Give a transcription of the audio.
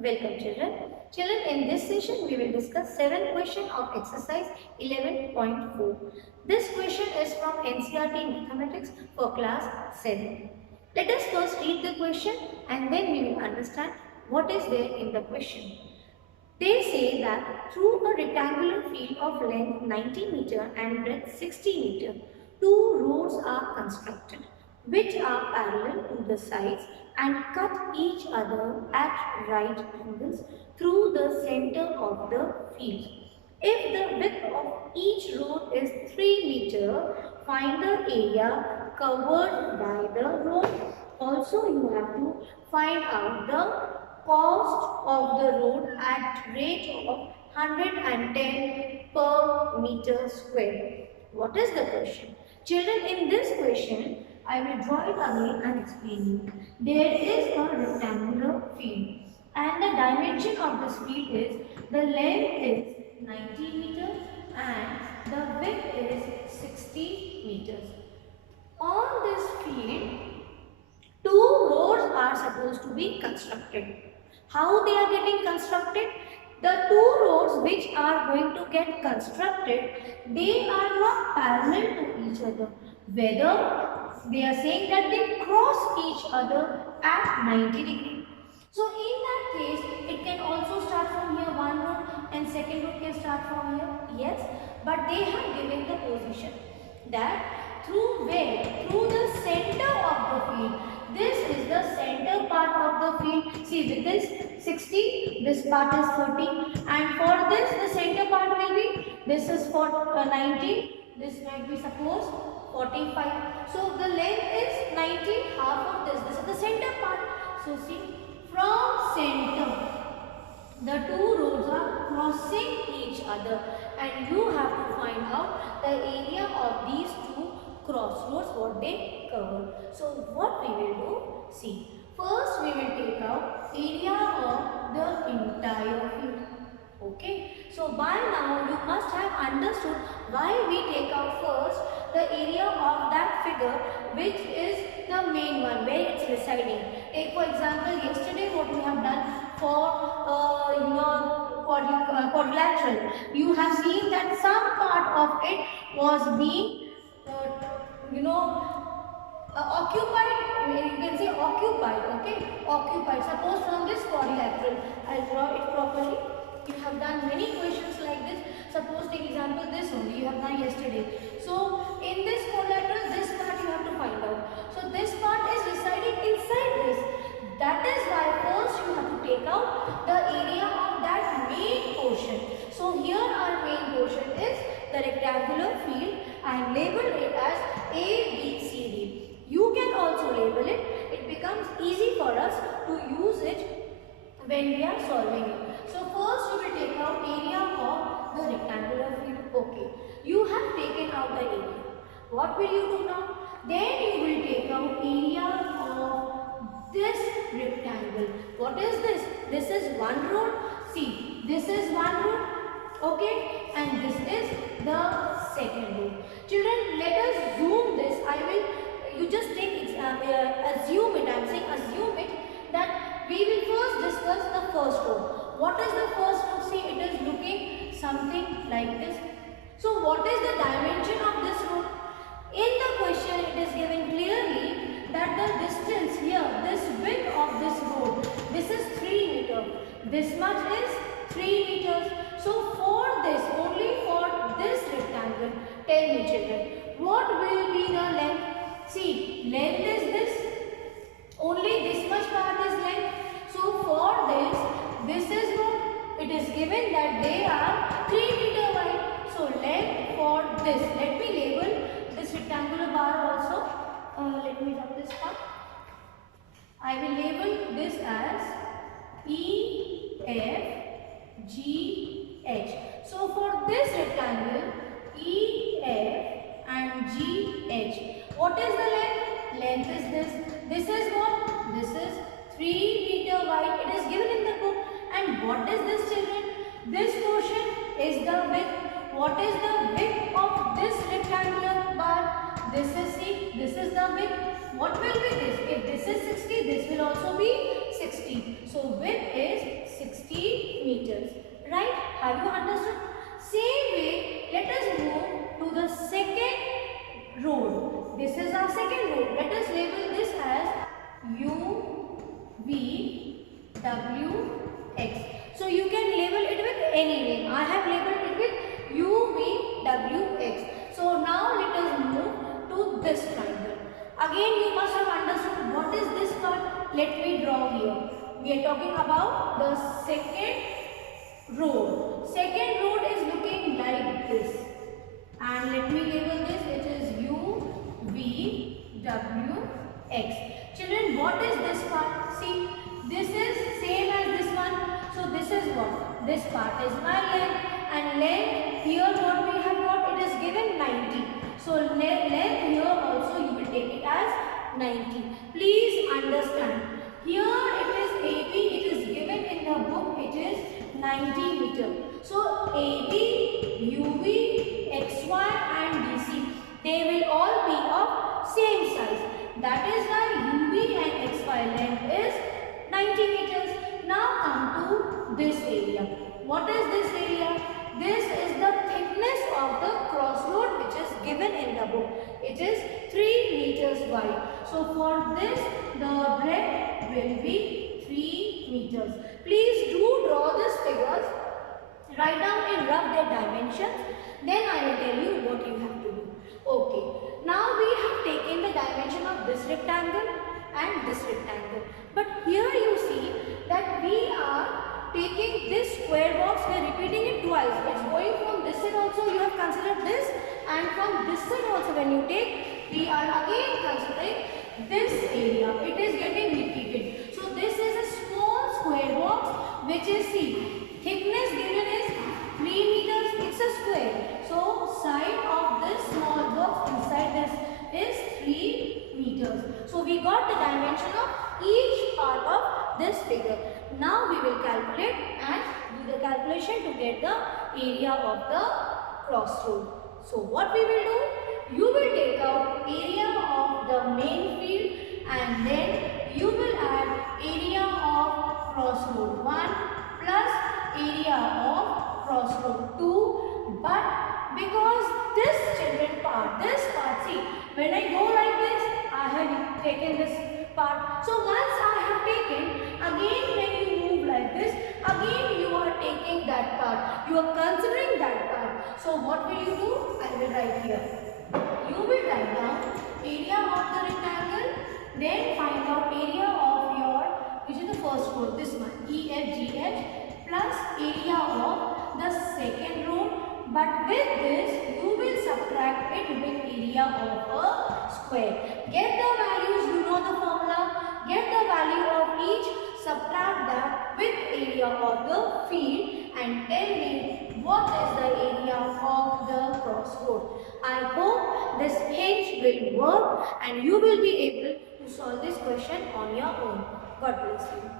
Welcome children. Children, in this session we will discuss 7 question of exercise 11.4. This question is from NCERT Mathematics for class 7. Let us first read the question and then we will understand what is there in the question. They say that through a rectangular field of length 90 meter and breadth 60 meter, two roads are constructed which are parallel to the sides and cut each other at right angles through the center of the field. If the width of each road is 3 meter, find the area covered by the road. Also, you have to find out the cost of the road at rate of 110 per meter square. What is the question? Children, in this question, I will draw it again and explain you. There is a rectangular field and the dimension of this field is the length is 90 meters and the width is 60 meters. On this field, two roads are supposed to be constructed. How they are getting constructed? The two roads which are going to get constructed, they are not parallel to each other. Whether they are saying that they cross each other at 90 degree. So in that case, it can also start from here one road and second road can start from here. Yes, but they have given the position that through where? Through the center of the field. This is the center part of the field. See, with this 60, this part is 30 and for this the center part will be, this is for 90, this might be suppose 45. So the length is 90, half of this. This is the center part. So see, from center, the two roads are crossing each other and you have to find out the area of these two crossroads, what they cover. So what we will do? See, first we will take out area of the entire field. Okay, so by now you must have understood why we take out first the area of that figure which is the main one where it's residing. Take for example yesterday what we have done for your quadrilateral. You have seen that some part of it was being occupied, you can say occupied, okay, occupied. Suppose from this quadrilateral, I'll draw it properly. You have done many questions like this. Suppose take example this only, you have done yesterday. So in this quadrilateral, this part you have to find out. So this part is residing inside this. That is why first you have to take out the area of that main portion. So here our main portion is the rectangular field and label it as A, B, C, D. You can also label it. It becomes easy for us to use it when we are solving it. So first you will take out area of the rectangular field. Okay. You have taken out the area. What will you do now? Then you will take out area of this rectangle. What is this? This is one road. See, this is one road. Okay, and this is the second road. Children, let us zoom this. You just take, assume it. I am saying assume it that we will first discuss the first road. What is the first road? See, it is looking something like this. So, what is the dimension of this road? In the question, it is given clearly that the distance here, this width of this road, this is 3 meter. This much is 3 meters. So for this, only for this rectangle, tell me children, what will be the length? See, length is this. Only this much part is length. So for this is what? It is given that they are 3 meter wide. So length for this. Let me label this rectangular bar also. Let me drop this part. I will label this as E, F, G, H. So for this rectangle, E, F and G, H. What is the length? Length is this. This is what? This is 3 meter wide. It is given in the book. And what is this children? This portion is the width. What is the width of this rectangular bar? This is C, this is the width. What will be this? If this is 60, this will also be 60. So width is W, X. So you can label it with any name. I have labeled it with U, V, W, X. So now let us move to this triangle. Again you must have understood what is this part. Let me draw here. We are talking about the second road. Second road is looking like this. And let me label this. It is U, V, W, X. Children, what is this part? See, this is same as this one. So this is what? This part is my length, and length here what we have got, it is given 90. So length here also you will take it as 90. Please understand. Here it is AB, it is given in the book, it is 90 meter. So AB, UV, XY and DC, they will all be of same size. That is why UV and XY length is 90 meters. Now come to this area. What is this area? This is the thickness of the crossroad which is given in the book. It is 3 meters wide. So for this the breadth will be 3 meters. Please do draw these figures. Write down in rough their dimensions. Then I will tell you what you have to do. Okay. Now we have taken the dimension of this rectangle and this rectangle. But here you see that we are taking this square box, we are repeating it twice. It's going from this side also, you have considered this, and from this side also when you take, we are again considering this area. It is getting repeated. So this is a small square box which is, see, thickness given is 3 meters, it's a square. So side of this small box inside this is 3 meters. So we got the dimension of each part of this figure. Now we will calculate and do the calculation to get the area of the crossroad. So what we will do? You will take out area of the main field and then you will add area of crossroad 1 plus area of crossroad 2. But because this children part, see, when I go like this, I have taken this part. So once I have taken, again when you move like this, again you are taking that part. You are considering that part. So what will you do? I will write here. You will write down area of the rectangle, then find out area of your, which is the first row, this one, EFGH, plus area of the second row. But with this, you will subtract it with area of a square. Get the values, you know the formula. Get the value of each, subtract that with area of the field and tell me what is the area of the crossroad. I hope this hinge will work and you will be able to solve this question on your own. God bless you.